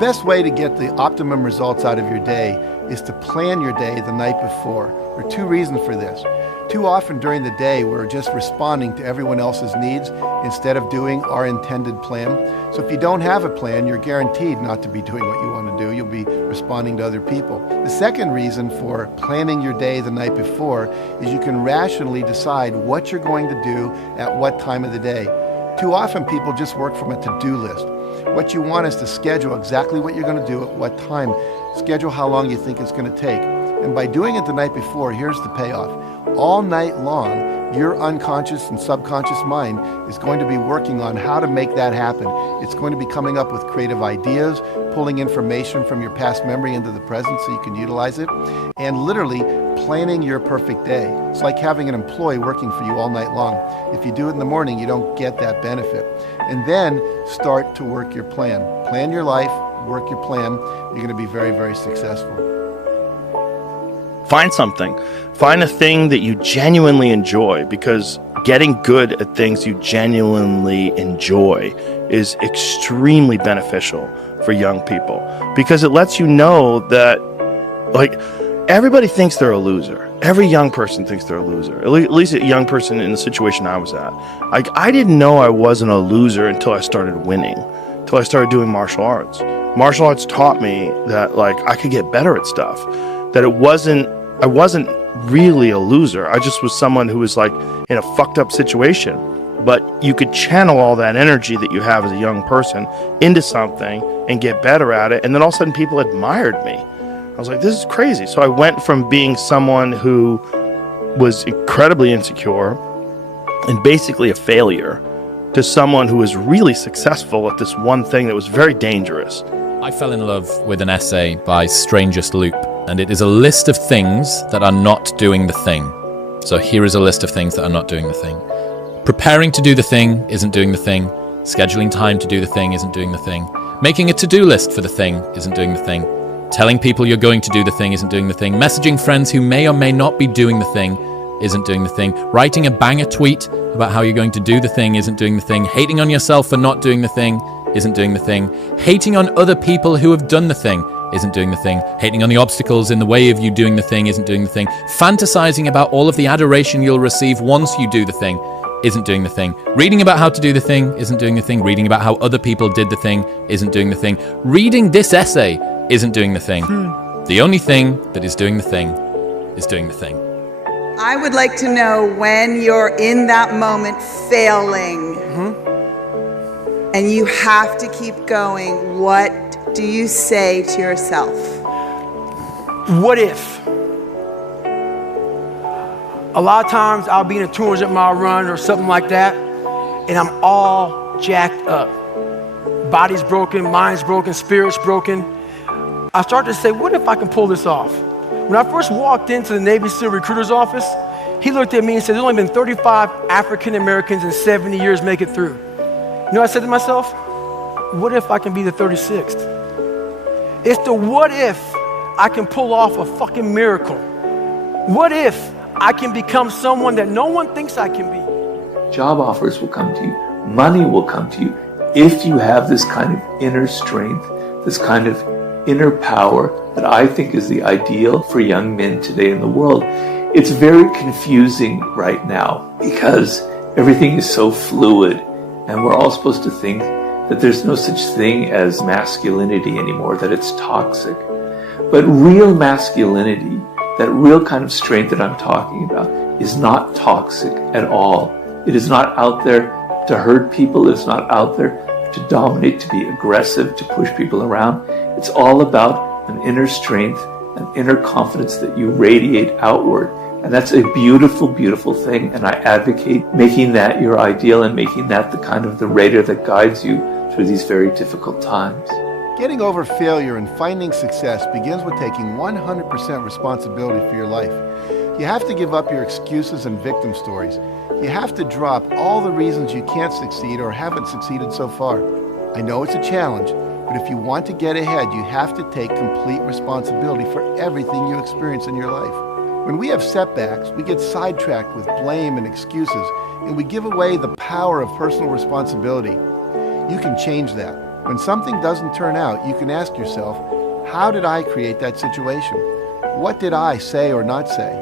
best way to get the optimum results out of your day is to plan your day the night before. There are two reasons for this. Too often during the day, we're just responding to everyone else's needs instead of doing our intended plan. So if you don't have a plan, you're guaranteed not to be doing what you want to do. You'll be responding to other people. The second reason for planning your day the night before is you can rationally decide what you're going to do at what time of the day. Too often people just work from a to-do list. What you want is to schedule exactly what you're going to do at what time. Schedule how long you think it's going to take. And by doing it the night before, here's the payoff. All night long, your unconscious and subconscious mind is going to be working on how to make that happen. It's going to be coming up with creative ideas, pulling information from your past memory into the present so you can utilize it, and literally planning your perfect day. It's like having an employee working for you all night long. If you do it in the morning, you don't get that benefit. And then start to work your plan. Plan your life, work your plan. You're going to be very, very successful. Find something. Find a thing that you genuinely enjoy, because getting good at things you genuinely enjoy is extremely beneficial for young people, because it lets you know that, like, everybody thinks they're a loser. Every young person thinks they're a loser. At least a young person in the situation I was at. Like, I didn't know I wasn't a loser until I started winning, until I started doing martial arts. Martial arts taught me that, like, I could get better at stuff, that I wasn't really a loser. I just was someone who was, like, in a fucked up situation. But you could channel all that energy that you have as a young person into something and get better at it. And then all of a sudden people admired me. I was like, this is crazy. So I went from being someone who was incredibly insecure and basically a failure to someone who was really successful at this one thing that was very dangerous. I fell in love with an essay by Strangest Loop, and it is a list of things that are not doing the thing. So here is a list of things that are not doing the thing. Preparing to do the thing isn't doing the thing. Scheduling time to do the thing isn't doing the thing. Making a to-do list for the thing isn't doing the thing. Telling people you're going to do the thing isn't doing the thing. Messaging friends who may or may not be doing the thing isn't doing the thing. Writing a banger tweet about how you're going to do the thing isn't doing the thing. Hating on yourself for not doing the thing isn't doing the thing. Hating on other people who have done the thing isn't doing the thing. Hating on the obstacles in the way of you doing the thing isn't doing the thing. Fantasizing about all of the adoration you'll receive once you do the thing isn't doing the thing. Reading about how to do the thing isn't doing the thing. Reading about how other people did the thing isn't doing the thing. Reading this essay isn't doing the thing. The only thing that is doing the thing is doing the thing. I would like to know, when you're in that moment failing and you have to keep going, what do you say to yourself? What if? A lot of times I'll be in a 200-mile run or something like that, and I'm all jacked up. Body's broken, mind's broken, spirit's broken. I start to say, what if I can pull this off? When I first walked into the Navy SEAL recruiter's office, he looked at me and said, there's only been 35 African Americans in 70 years make it through. You know what I said to myself? What if I can be the 36th? It's the what if I can pull off a fucking miracle. What if I can become someone that no one thinks I can be? Job offers will come to you. Money will come to you if you have this kind of inner strength, this kind of inner power that I think is the ideal for young men today in the world. It's very confusing right now because everything is so fluid, and we're all supposed to think that there's no such thing as masculinity anymore, that it's toxic. But real masculinity, that real kind of strength that I'm talking about, is not toxic at all. It is not out there to hurt people. It's not out there to dominate, to be aggressive, to push people around. It's all about an inner strength, an inner confidence that you radiate outward. And that's a beautiful, beautiful thing. And I advocate making that your ideal and making that the kind of the radar that guides you through these very difficult times. Getting over failure and finding success begins with taking 100% responsibility for your life. You have to give up your excuses and victim stories. You have to drop all the reasons you can't succeed or haven't succeeded so far. I know it's a challenge, but if you want to get ahead, you have to take complete responsibility for everything you experience in your life. When we have setbacks, we get sidetracked with blame and excuses, and we give away the power of personal responsibility. You can change that. When something doesn't turn out, you can ask yourself, how did I create that situation? What did I say or not say?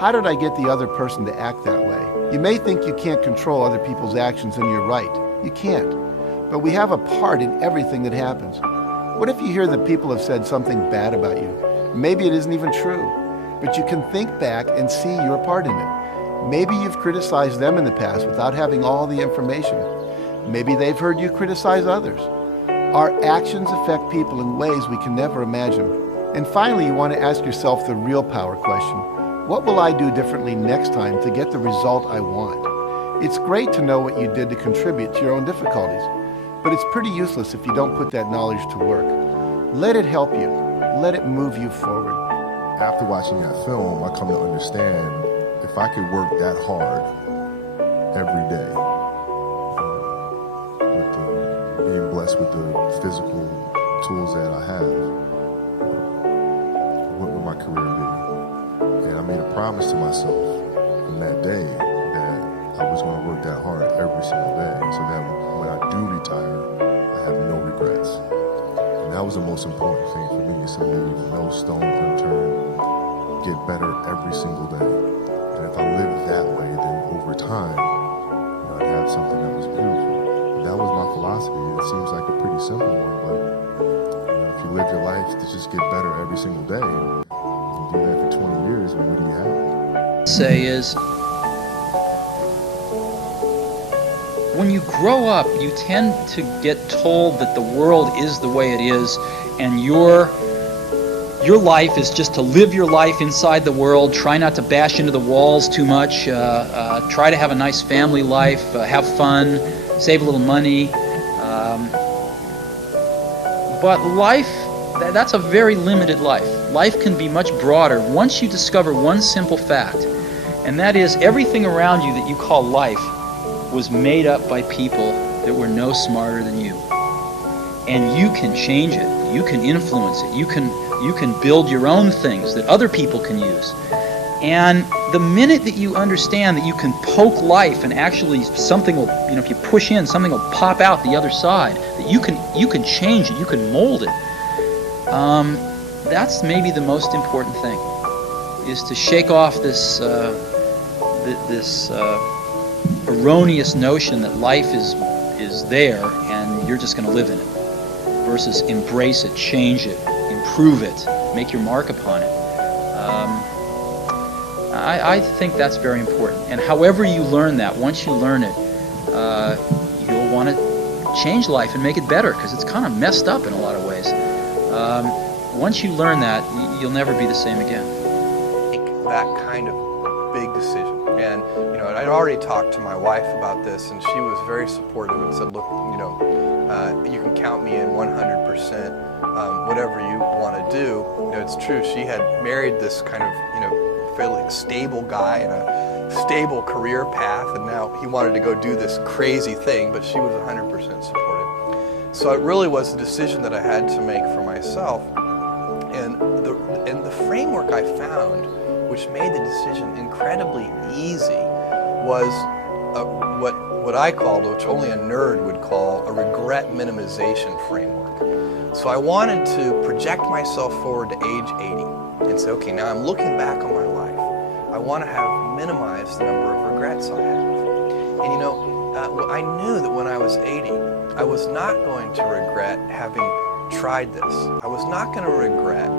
How did I get the other person to act that way? You may think you can't control other people's actions and you're right. You can't. But we have a part in everything that happens. What if you hear that people have said something bad about you? Maybe it isn't even true, but you can think back and see your part in it. Maybe you've criticized them in the past without having all the information. Maybe they've heard you criticize others. Our actions affect people in ways we can never imagine. And finally, you want to ask yourself the real power question. What will I do differently next time to get the result I want? It's great to know what you did to contribute to your own difficulties, but it's pretty useless if you don't put that knowledge to work. Let it help you. Let it move you forward. After watching that film, I come to understand if I could work that hard every day, being blessed with the physical tools that I have, what would my career be? And I made a promise to myself from that day that I was going to work that hard every single day so that when I do retire, I have no regrets. And that was the most important thing for me, is to leave no stone unturned, get better every single day. And if I lived that way, then over time, I'd have something that was beautiful. That was my philosophy. It seems like a pretty simple one, but if you live your life to just get better every single day, and you do that for 20 years, then what do you have? Say is, when you grow up, you tend to get told that the world is the way it is, and your life is just to live your life inside the world, try not to bash into the walls too much, try to have a nice family life, have fun, save a little money. But life, that's a very limited life. Life can be much broader once you discover one simple fact, and that is everything around you that you call life was made up by people that were no smarter than you. And you can change it. You can influence it. You can build your own things that other people can use. And the minute that you understand that you can poke life and actually something will, if you push in, something will pop out the other side, that you can change it, you can mold it. That's maybe the most important thing, is to shake off this erroneous notion that life is there and you're just going to live in it, versus embrace it, change it, improve it, make your mark upon it. I think that's very important. And however you learn that, once you learn it, you'll want to change life and make it better, because it's kind of messed up in a lot of ways. Once you learn that, you'll never be the same again. That kind of big decision. And, I'd already talked to my wife about this, and she was very supportive and said, look, you can count me in 100%, whatever you want to do. It's true, she had married this kind of, fairly stable guy in a stable career path, and now he wanted to go do this crazy thing, but she was 100% supportive. So it really was a decision that I had to make for myself. And the framework I found, which made the decision incredibly easy, was what I called, which only a nerd would call, a regret minimization framework. So I wanted to project myself forward to age 80 and say, okay, now I'm looking back on my life. I want to have minimized the number of regrets I have. And I knew that when I was 80, I was not going to regret having tried this. I was not going to regret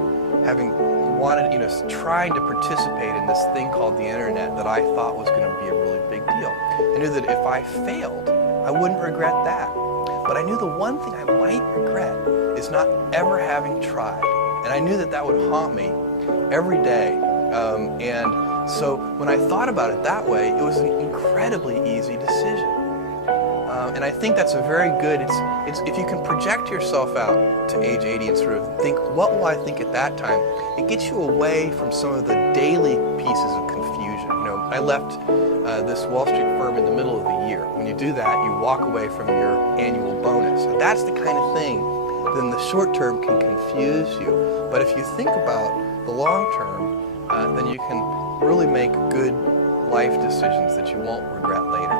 having wanted, trying to participate in this thing called the internet that I thought was going to be a really big deal. I knew that if I failed, I wouldn't regret that. But I knew the one thing I might regret is not ever having tried. And I knew that that would haunt me every day. And so when I thought about it that way, it was an incredibly easy decision. And I think that's a very good, it's if you can project yourself out to age 80 and sort of think, what will I think at that time? It gets you away from some of the daily pieces of confusion. I left this Wall Street firm in the middle of the year. When you do that, you walk away from your annual bonus. And that's the kind of thing that in the short term can confuse you. But if you think about the long term, then you can really make good life decisions that you won't regret later.